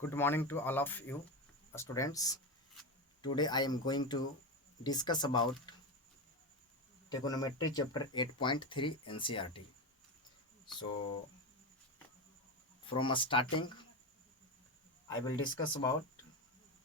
Good morning to all of you students. Today I am going to discuss about trigonometry chapter 8.3 NCERT. So from a starting I will discuss about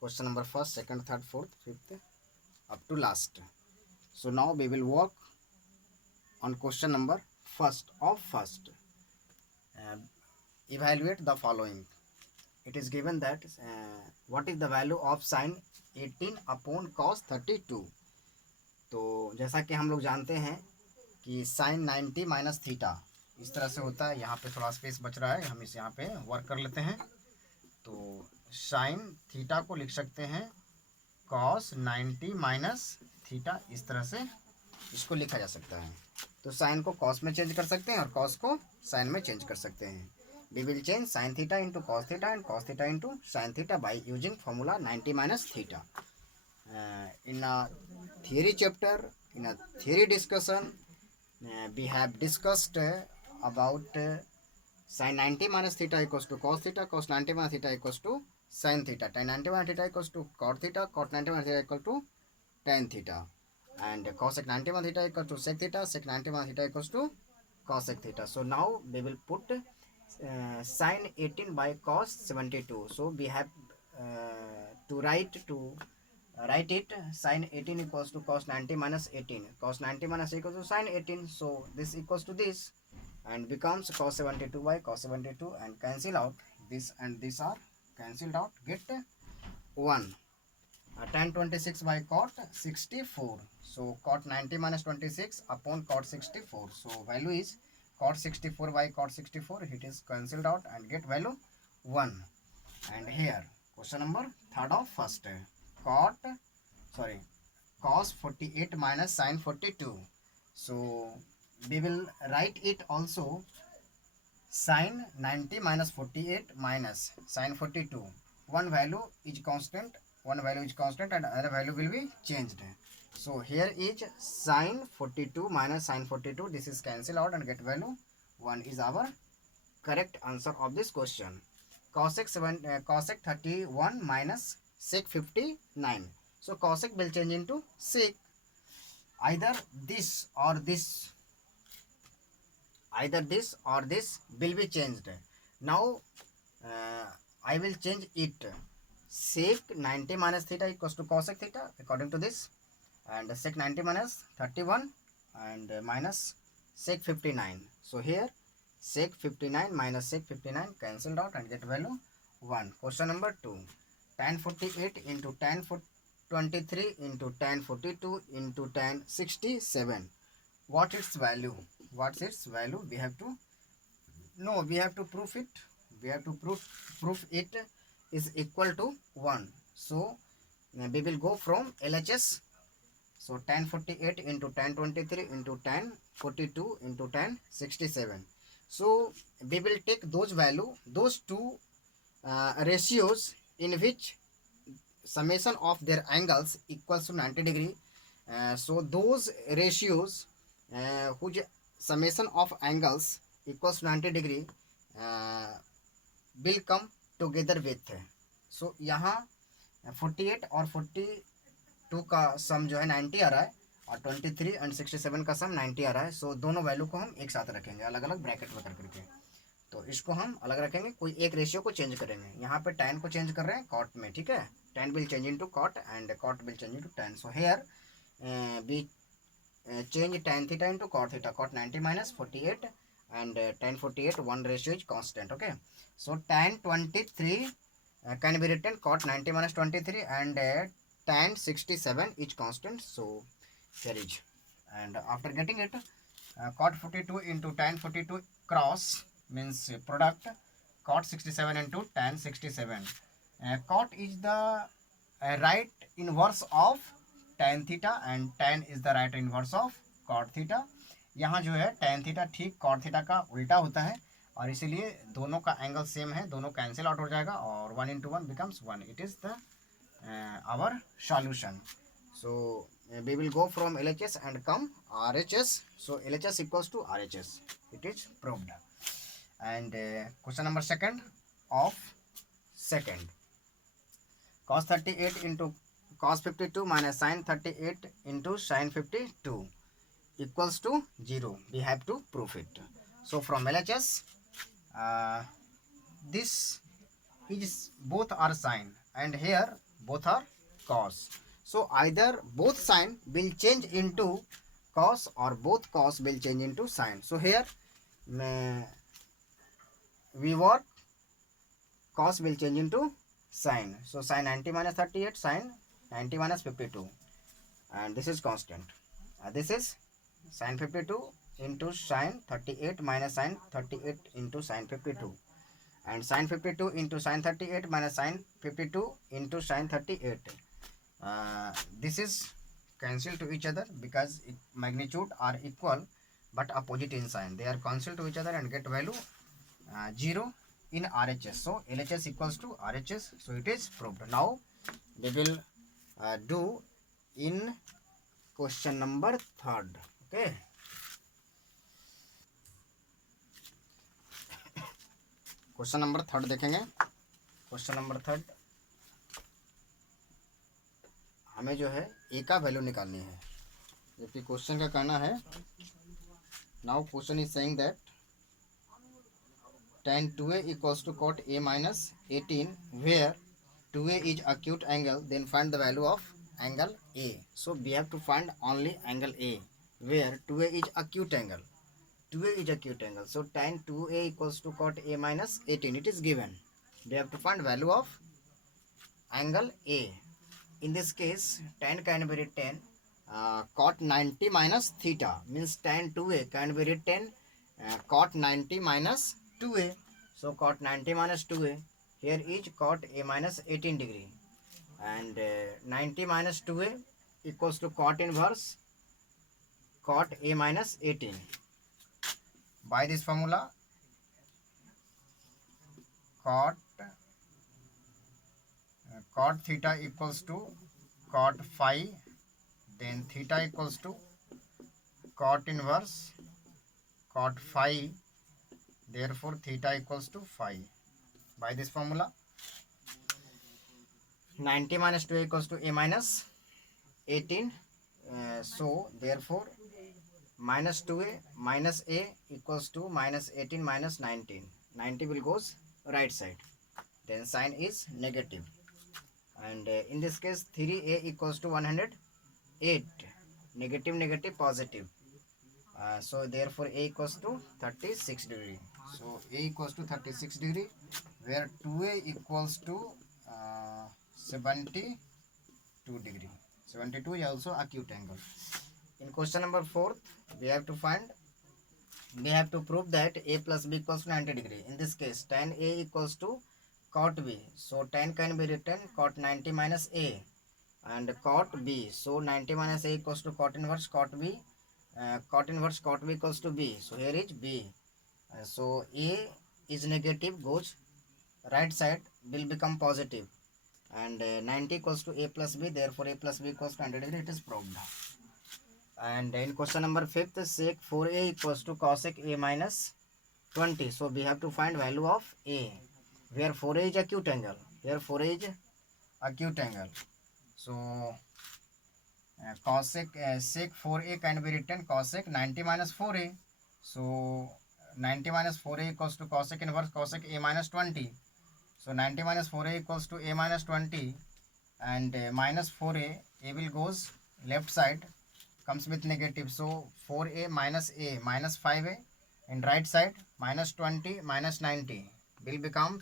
question number first, second, third, fourth, fifth up to last. So now we will work on question number first of first. Uh, Evaluate the following. It is given that what is the value of sin 18 upon cos 32. तो जैसा कि हम लोग जानते हैं कि sign 90 minus theta इस तरह से होता है। यहाँ पे थोड़ा स्पेस बच रहा है, हम इस यहाँ पे वर्क कर लेते हैं। तो साइन थीटा को लिख सकते हैं कॉस 90 माइनस थीटा, इस तरह से इसको लिखा जा सकता है। तो साइन को कॉस में चेंज कर सकते हैं और कॉस को साइन में चेंज कर सकते हैं। We will change sine theta into cos theta and cos theta into sine theta by using formula 90 minus theta. In a theory chapter, in a theory discussion, we have discussed about sin 90 minus theta equals to cos theta, cos 90 minus theta equals to sin theta, tan 90 minus theta equals to cot theta, cot 90 minus theta equal to tan theta, and cosec 90 minus theta equals to sec theta, sec 90 minus theta equals to cosec theta. So now we will put sin 18 by cos 72. So we have to write it sin 18 equals to cos 90 minus 18, cos 90 minus equals to sin 18. So this equals to this and becomes cos 72 by cos 72, and cancel out this and this are cancelled out, get 1. Tan 26 by cot 64. So cot 90 minus 26 upon cot 64. So value is cot 64 by cot 64. It is cancelled out and get value 1. And here question number third of first, cos 48 minus sin 42. So we will write it also sin 90 minus 48 minus sin 42. One value is constant and other value will be changed. So here is sin 42 minus sin 42. This is cancel out and get value 1 is our correct answer of this question. Cosec 31 minus sec 59. So cosec will change into sec. Either this or this will be changed. Now I will change it. Sec 90 minus theta equals to cosec theta according to this, and sec 90 minus 31 and minus sec 59. So here sec 59 minus sec 59 cancelled out and get value 1. Question number 2. Tan 48 into tan 23 into tan 42 into tan 67. What's its value? We have to know. We have to prove it. Prove it is equal to 1. So we will go from LHS. So tan 48 into tan 23 into tan 42 into tan 67. So we will take those two ratios in which summation of their angles equals to 90 degree. So those ratios whose summation of angles equals to 90 degree will come together with. So यहाँ 48 और 42 का सम जो है 90 आ रहा है और 23 and 67 का सम 90 आ रहा है। सो दोनों वैल्यू को हम एक साथ रखेंगे अलग अलग ब्रैकेट में करके। तो इसको हम अलग रखेंगे, कोई एक रेशियो को चेंज करेंगे। यहाँ पे tan को चेंज कर रहे हैं cot में, ठीक है। tan will change into cot and cot will change into tan. So here we change tan theta into cot theta, cot 90 minus 48 and tan 48 one ratio is constant. Okay, so tan 23 can be written cot 90 minus 23 and tan 67 is constant. So here is, and after getting it, cot 42 into tan 42 cross means product cot 67 into tan 67. Cot is the right inverse of tan theta and tan is the right inverse of cot theta. यहाँ जो है tan theta ठीक cot theta का उल्टा होता है और इसीलिए दोनों का एंगल सेम है, दोनों कैंसिल आउट हो जाएगा और 1 into 1 becomes 1. It is the our solution. So we will go from LHS and come RHS. So LHS equals to RHS. It is proved. And question number second of second. Cos 38 into cos 52 minus sin 38 into sin 52 equals to 0. We have to prove it. So from LHS, this is both are sine and here both are cos. So either both sine will change into cos or both cos will change into sine. So here we work cos will change into sine. So sine 90 minus 38, sine 90 minus 52, and this is constant. This is sine 52 into sine 38 minus sine 38 into sine 52, and sine 52 into sine 38 minus sine 52 into sine 38. This is cancelled to each other because magnitude are equal but opposite in sign. They are cancelled to each other and get value 0 in RHS. So LHS equals to RHS. So it is proved. Now we will do in question number 3rd. Okay. Question number 3rd देखेंगे. Question number 3rd हमें जो है ए का value निकालनी है, जबकि question का कहना है now question is saying that tan 2a equals to cot a minus 18 where 2a is acute angle, then find the value of angle A. So we have to find only angle A where 2a is acute angle. 2a is acute angle. So tan 2a equals to cot a minus 18. It is given. We have to find value of angle A. In this case, tan can be written cot 90 minus theta, means tan 2a can be written cot 90 minus 2a. So cot 90 minus 2a, here is cot a minus 18 degree, and 90 minus 2a equals to cot inverse cot a minus 18. By this formula, cot theta equals to cot phi, then theta equals to cot inverse cot phi, therefore theta equals to phi. By this formula, 90 minus 2 equals to a minus 18. So therefore minus 2a minus a equals to minus 18 minus 19. 90 will goes right side, then sign is negative, and in this case 3a equals to 108. Negative negative positive. So therefore a equals to 36 degree. So a equals to 36 degree where 2a equals to 72 degree. 72 is also acute angle. In question number 4th, we have to prove that a plus b equals to 90 degree. In this case, tan a equals to cot b. So tan can be written cot 90 minus a and cot b. So 90 minus a equals to cot inverse cot b. Cot inverse cot b equals to b. So here is b. So a is negative, goes right side, will become positive, and 90 equals to a plus b, therefore a plus b equals to 100 degree. It is proved. And in question number 5th, sec 4a equals to cosec a minus 20. So we have to find value of a where 4a is acute angle. Here 4a is acute angle. So sec 4a can be written cosec 90 minus 4a. So 90 minus 4a equals to cosec inverse cosec a minus 20. So 90 minus 4a equals to a minus 20, and minus 4a, a will goes left side, comes with negative. So 4a minus 5a, and right side minus 20 minus 90 will become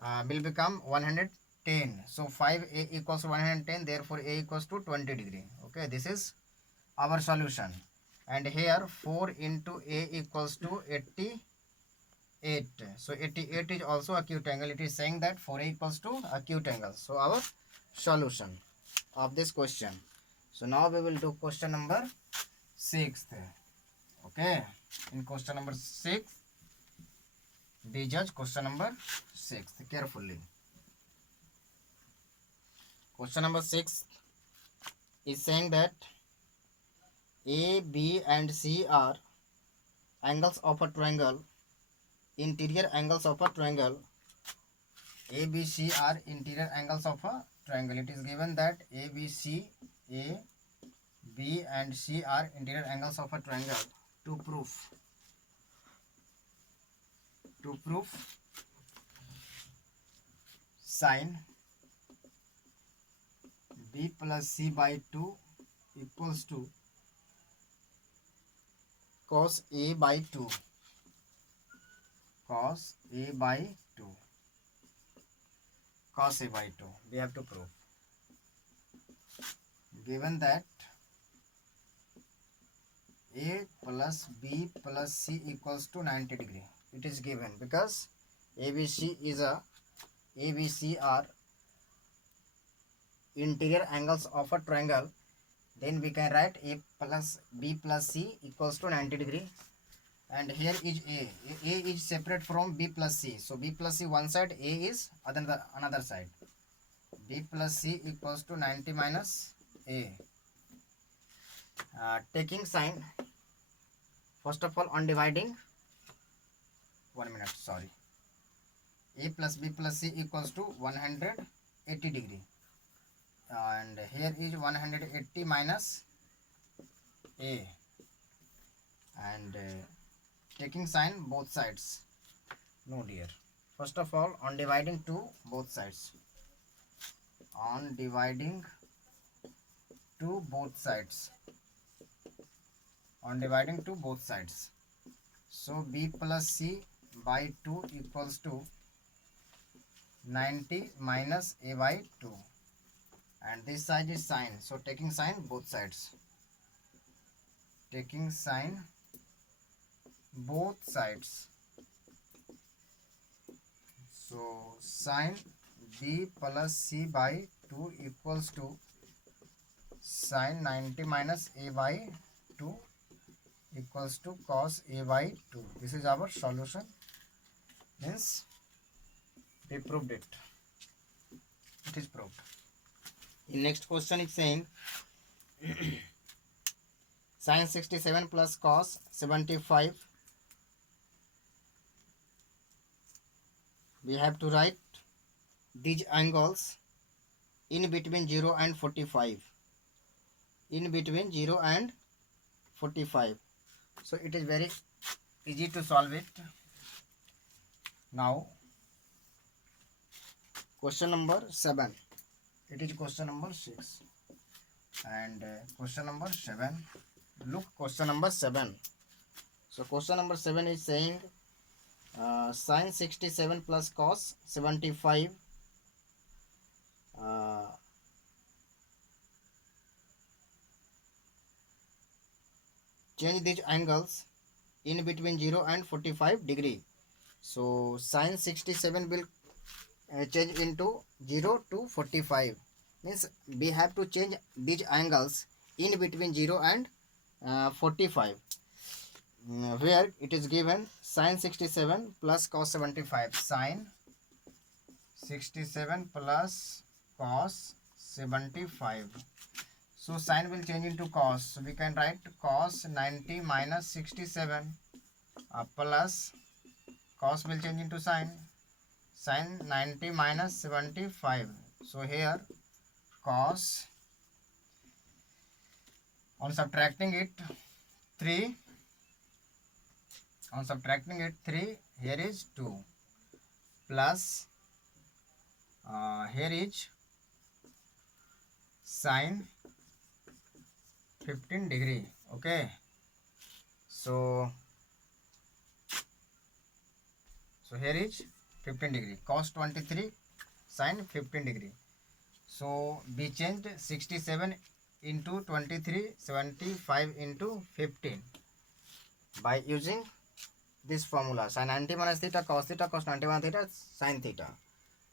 110. So 5a equals to 110, therefore a equals to 20 degree. Okay, this is our solution. And here 4 into a equals to 88. So 88 is also acute angle. It is saying that 4a equals to acute angle. So our solution of this question. So now we will do question number 6th. Okay, in question number 6, be judge question number 6 carefully. Question number 6 is saying that A, B and C are angles of a triangle, interior angles of a triangle ABC are interior angles of a triangle. It is given that ABC, A, B and C are interior angles of a triangle. To prove sine B plus C by 2 equals to cos A by 2. Cos A by 2. Cos A by 2. We have to prove. Given that A plus B plus C equals to 90 degree. It is given because ABC are interior angles of a triangle. Then we can write A plus B plus C equals to 90 degree. And here is A. A is separate from B plus C. So B plus C one side, A is another side. B plus C equals to 90 minus A. Taking sign, first of all on dividing, 1 minute, sorry. A plus B plus C equals to 180 degree. And here is 180 minus A. And taking sign both sides. No dear. First of all on dividing to both sides. On dividing to both sides. On dividing to both sides. So B plus C by 2 equals to 90 minus A by 2. And this side is sine. So taking sine both sides. Taking sine both sides. So sine B plus C by 2 equals to sine 90 minus A by 2 equals to cos A by 2. This is our solution. Means we proved it. It is proved. In next question is saying sin 67 plus cos 75. We have to write these angles in between 0 and 45. In between 0 and 45. So it is very easy to solve it. Now question number 7. It is question number 6. And question number 7. Look, question number 7. So question number 7 is saying sin 67 plus cos 75. Change these angles in between 0 and 45 degree. So sin 67 will change into 0 to 45. Means we have to change these angles in between 0 and 45. Where it is given sin 67 plus cos 75. Sin 67 plus cos 75. So sin will change into cos. So we can write cos 90 minus 67 plus cos will change into sin. Sin 90 minus 75. So here cos, on subtracting it 3. On subtracting it 3, here is 2 plus here is sin 15 degree. Okay, so here is 15 degree, cos 23 sin 15 degree. So we changed 67 into 23, 75 into 15 by using this formula, sin 90 minus theta cos 90 minus theta sin theta.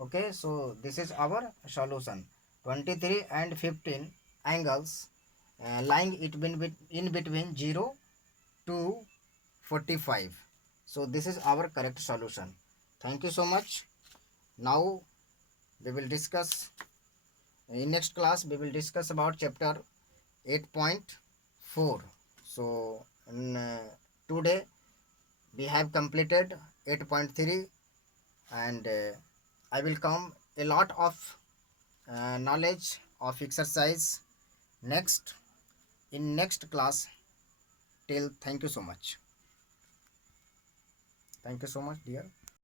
Okay, so this is our solution. 23 and 15 angles lying in between 0 to 45. So this is our correct solution. Thank you so much. Now we will discuss in next class. We will discuss about chapter 8.4. So today we have completed 8.3 and I will come a lot of knowledge of exercise next in next class. Till thank you so much. Thank you so much, dear.